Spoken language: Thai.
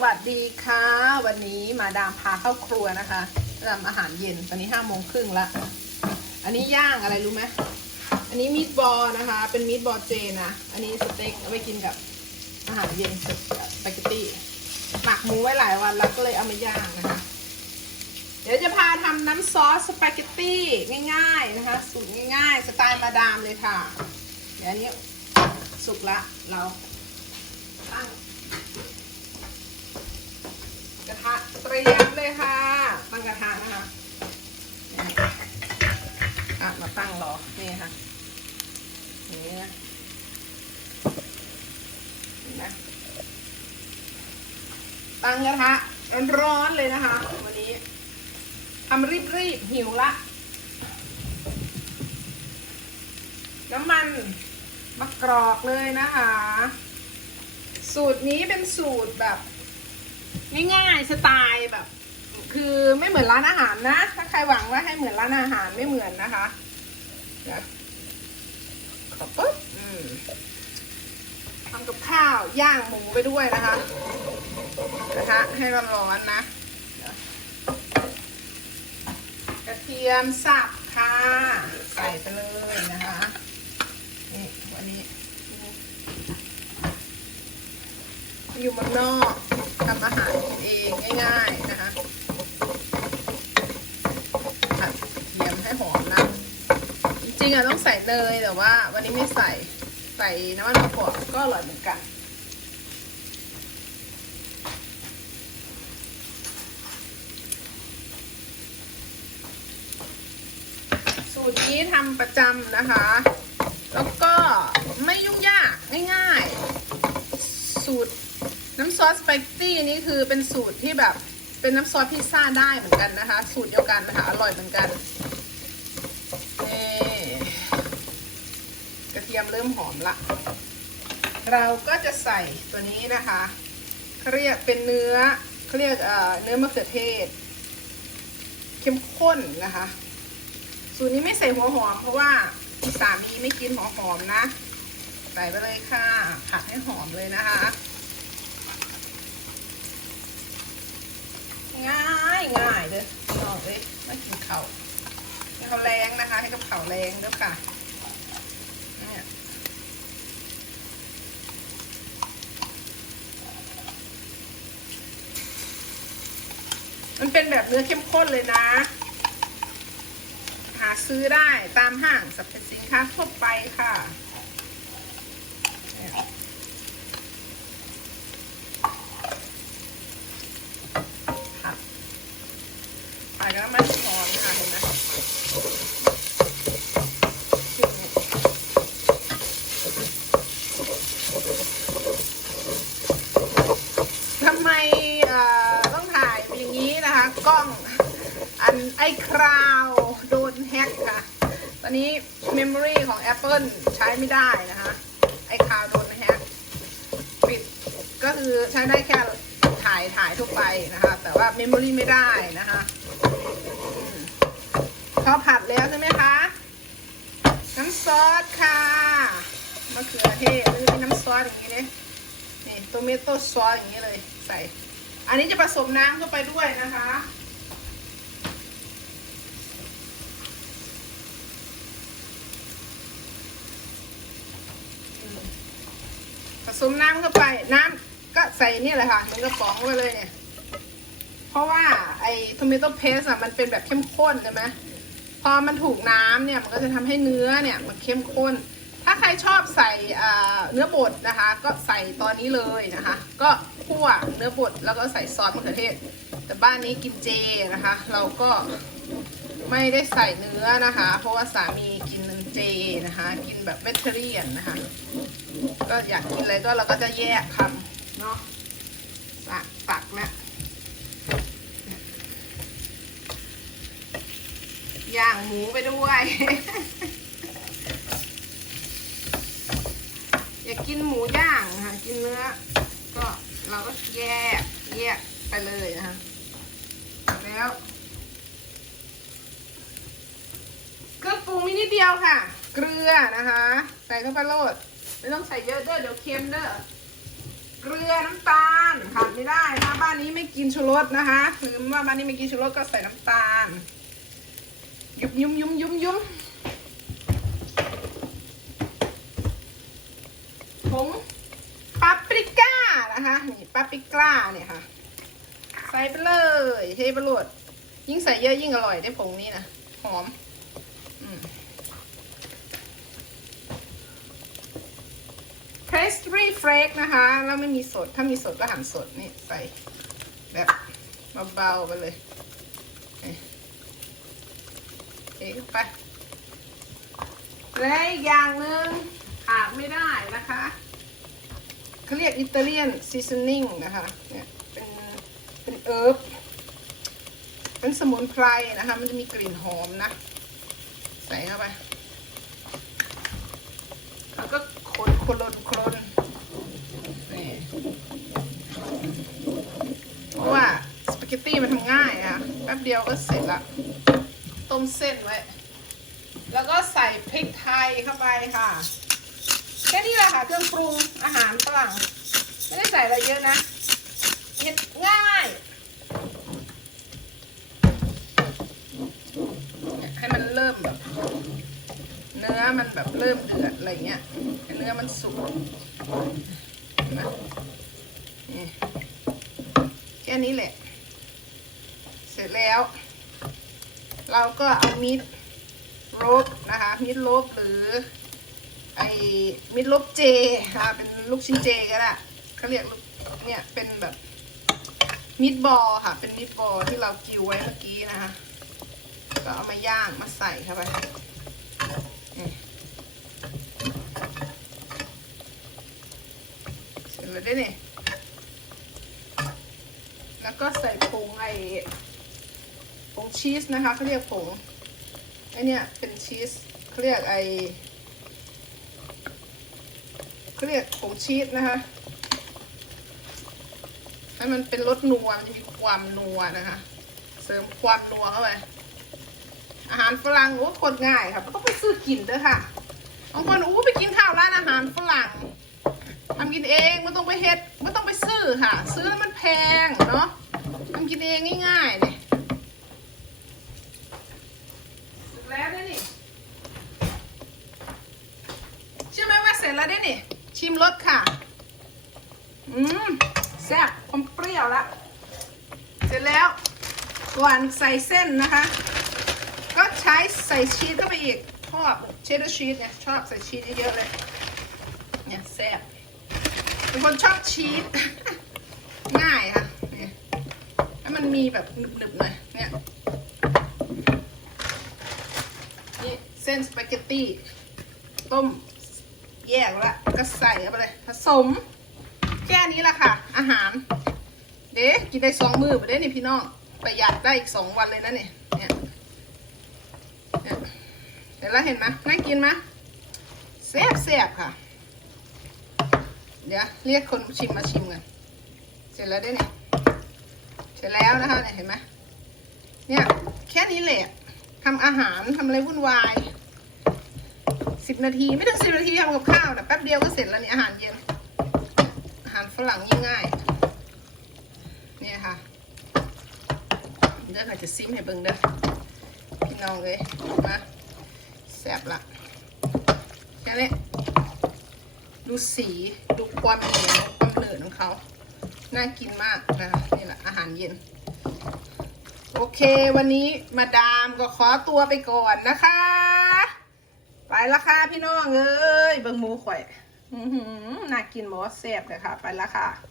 วัสดีค่ะ วันนี้มาดามพาเข้าครัวนะคะทำอาหารเย็นตอนนี้ห้าโมงครึ่งละอันนี้ย่างอะไรรู้ไหมอันนี้มีดบอลนะคะ เป็นมีดบอลเจนะอันนี้สเต็กเอาไปกินกับอาหารเย็นสปาเกตตี้หมักหมูไว้หลายวันแล้วก็เลยเอามาย่างนะคะเดี๋ยวจะพาทำน้ำซอสสปาเกตตี้ง่ายๆนะคะสูตรง่ายๆ สไตล์มาดามเลยค่ะ เดี๋ยวนี้สุกละเราตั้ง กระ ทะเตรียมเลยค่ะตั้งกระทะนะคะอะมาตั้งรอนี่ค่ะนี้นะนไหมตั้งกระทะร้อนเลยนะคะ วันนี้ทำรีบๆหิวละ น้ำมันมะกรอกเลยนะคะ สูตรนี้เป็นสูตรแบบ ง่ายๆสไตล์แบบ คือไม่เหมือนร้านอาหารนะ ถ้าใครหวังว่าให้เหมือนร้านอาหารไม่เหมือนนะคะเดี๋ยวขอปุ๊บทำกับข้าวย่างหมูไปด้วยนะคะกระทะให้ร้อนๆนะ กระเทียมสับค่ะ ใส่ไปเลยนะคะนี่วันนี้ อยู่มืองนอก ทำอาหารกินเองง่ายๆนะคะผัดกระเทียมให้หอมนะ จริงๆอะต้องใส่เนยแต่ว่า วันนี้ไม่ใส่ใส่น้ำมันมะกอกก็อร่อยเหมือนกันสูตรนี้ทำประจำนะคะ แล้วก็ไม่ยุ่งยากง่ายๆ สูตร ซอสสปาเกตตี้นี่คือเป็นสูตรที่แบบเป็นน้ำซอสพิซซ่าได้เหมือนกันนะคะ สูตรเดียวกันนะคะอร่อยเหมือนกันนี่กระเทียมเริ่มหอมละ เราก็จะใส่ตัวนี้นะคะเขาเรียกเป็นเนื้อเขาเรียกเอ่อเนื้อมะเขือเทศ เข้มข้นนะคะ สูตรนี้ไม่ใส่หัวหอมเพราะว่าสามีไม่กินหัวหอมนะ ใส่ไปเลยค่ะผัดให้หอมเลยนะคะ ง่ายง่ายเลยน้องเอ้ยไม่กินเขาให้เขาแรงนะคะ ให้กับเขาแรงด้วยค่ะมันเป็นแบบเนื้อเข้มข้นเลยนะ หาซื้อได้ตามห้างสรรพสินค้าทั่วไปค่ะเนี่ยผัดผัดแล้วมันหอมค่ะเห็นไหมทำไมเอ่อต้องถ่ายอย่างนี้นะคะ กล้อง อันไอคราวโดนแฮกค่ะ ตอนนี้เมมโมรีของ Apple ใช้ไม่ได้นะคะ ไอคราวโดนแฮกปิดก็คือใช้ได้แค่ถ่ายถ่ายทั่วไปนะคะ แต่ว่าเมมโมรีไม่ได้นะคะพอผัดแล้วใช่ไหมคะ น้ำซอสค่ะมะเขือเทศมันมีน้ำซอสอย่างนี้เลยนี่โตเมโต้ซอสอย่างนี้เลยใส่ อันนี้จะผสมน้ำเข้าไปด้วยนะคะ ผสมน้ำเข้าไปน้ำก็ใส่นี่แหละค่ะมันกระป๋องไปเลยเนี่ย เพราะว่าไอ้ทอมิโต้เพสอะมันเป็นแบบเข้มข้นใช่ไหมพอมันถูกน้ำเนี่ยมันก็จะทำให้เนื้อเนี่ยมันเข้มข้น ถ้าใครชอบใส่เนื้อบดนะคะ ก็ใส่ตอนนี้เลยนะคะ ก็คั่วเนื้อบดแล้วก็ใส่ซอสมะเขือเทศ แต่บ้านนี้กินเจนะคะ เราก็ไม่ได้ใส่เนื้อนะคะ เพราะว่าสามีกินเจนะคะ กินแบบเวเทเรียนนะคะ ก็อยากกินอะไรก็เราก็จะแยกคำเนาะตักตักนะย่างหมูไปด้วยากกินหมูย่าง เนื้อ ก็เราก็แยกแยกไปเลยนะคะแล้วเครื่องปรุงมีนิดเดียวค่ะ เกลือนะคะ ใส่เข้าไปโลดไม่ต้องใส่เยอะเด้อเดี๋ยวเค็มเด้อเกลือน้ำตาลขาดไม่ได้ค่กินชูรสนะคะหรือว่าบ้านนี้ไม่กินชูรสก็ใส่น้ำตาล ยุบยุ้มยุ้มยุ้มยุ้มผง นะคะนี่ปาปิก้าเนี่ยค่ะ ใส่ไปเลยเทไปโหลดยิ่งใส่เยอะยิ่งอร่อยได้ผงนี้นะหอมอืม pastry flake นะคะ แล้วไม่มีสดถ้ามีสดก็หั่นสดนี่ใส่แบบเบาๆไปเลยเทเข้าไปและอีกอย่างหนึ่งขาดไม่ได้นะคะ เขาเรียกอิตาเลียนซีซันนิ่งนะคะเนี่ยเป็นเป็นเอิร์บเป็นสมุนไพรนะคะ มันจะมีกลิ่นหอมนะ ใส่เข้าไปแล้วก็คนคนลนคนนี่เพราะว่าสปาเกตตี้มันทำง่ายอะแป๊บเดียวก็เสร็จละต้มเส้นไว้ แล้วก็ใส่พริกไทยเข้าไปค่ะ แค่นี้แหละค่ะเครื่องปรุงอาหารฝรั่งไม่ได้ใส่อะไรเยอะนะเย็ดง่ายให้มันเริ่มแบบ เนื้อมันแบบเริ่มเดือดอะไรเงี้ยให้เนื้อมันสุกนไหมนี่แค่นี้แหละ เสร็จแล้ว เราก็เอามิดโรบนะคะมิดโรบหรือ ไอ้มิดโรบเจค่ะเป็นลูกชิ้นเจก็ได้เขาเรียกลูกเนี่ยเป็นแบบมิดบอลค่ะ เป็นมิดบอลที่เรากิวไว้เมื่อกี้นะคะ ก็เอามาย่างมาใส่เข้าไปเสร็จแล้วได้เนี่ยแล้วก็ใส่ผงไอ้ผงชีสนะคะเขาเรียกผงไอเนี่ยเป็นชีสเขาเรียกไอ เขาเรียกผงชีสนะคะให้มันเป็นรสนัวมันจะมีความนัวนะคะ เสริมความนัวเข้าไปอาหารฝรั่งโอ้คนง่ายค่ะไม่ต้องไปซื้อกินเด้อค่ะบางคนอู้ไปกินข้าวร้านอาหารฝรั่งทำกินเองไม่ต้องไปเฮ็ดไม่ต้องไปซื้อค่ะ ซื้อแล้วมันแพงเนาะทำกินเองง่ายๆเนี่ยเสร็จแล้วได้นี่เชื่อไหมว่าเสร็จแล้วได้นี่ ชิมรสค่ะ อืมแซ่บความเปรี้ยวละ เสร็จแล้ว ก่อนใส่เส้นนะคะ ก็ใช้ใส่ชีสเข้าไปอีกชอบเชดดาร์ชีสเนี่ยชอบใส่ชีสเยอะๆเลยเนี่ยแซ่บเป็นคนชอบชีสง่ายค่ะนี่แล้มันมีแบบหนึบๆหน่อยเนี่ยนี่เส้นสปาเกตตี้ต้มแยกแล้วก็ใส่เข้าไปเลยผสม แค่นี้แหละค่ะ อาหาร เด็กินได้สองมือไปได้นี่พี่น้อง ประหยัดได้อีกสองวันเลยนะเนี่ยเนี่ยเนี่ยเห็นแล้วเห็นไหมน่ากินไหมแซ่บแซ่บๆค่ะ เดี๋ยวเรียกคนชิมมาชิมกันเสร็จแล้วด้เนี่ยเสร็จแล้วนะคะเนี่ยเห็นไหมเนี่ยแค่นี้แหละทำอาหารทำอะไรวุ่นวายสิบนาทีไม่ถึงสิบนาทีทำกับข้าวนะแป๊บเดียวก็เสร็จแล้วเนี่ยอาหารเย็นอาหารฝรั่งง่ายเนี่ยค่ะ เดี๋ยวค่ะจะซิมให้เบิ่งเด้อพี่น้องเลยมาแซ่บละแค่นี้ดูสีดูความเหนียวความเหนืดของเขาน่ากินมากนะคะนี่แหละอาหารเย็น โอเควันนี้มาดามก็ขอตัวไปก่อนนะคะ ไปละค่ะพี่น้องเอ้ยเบิ่งหมูข่อยน่ากินหมอแซ่บเลยค่ะ ไปละค่ะ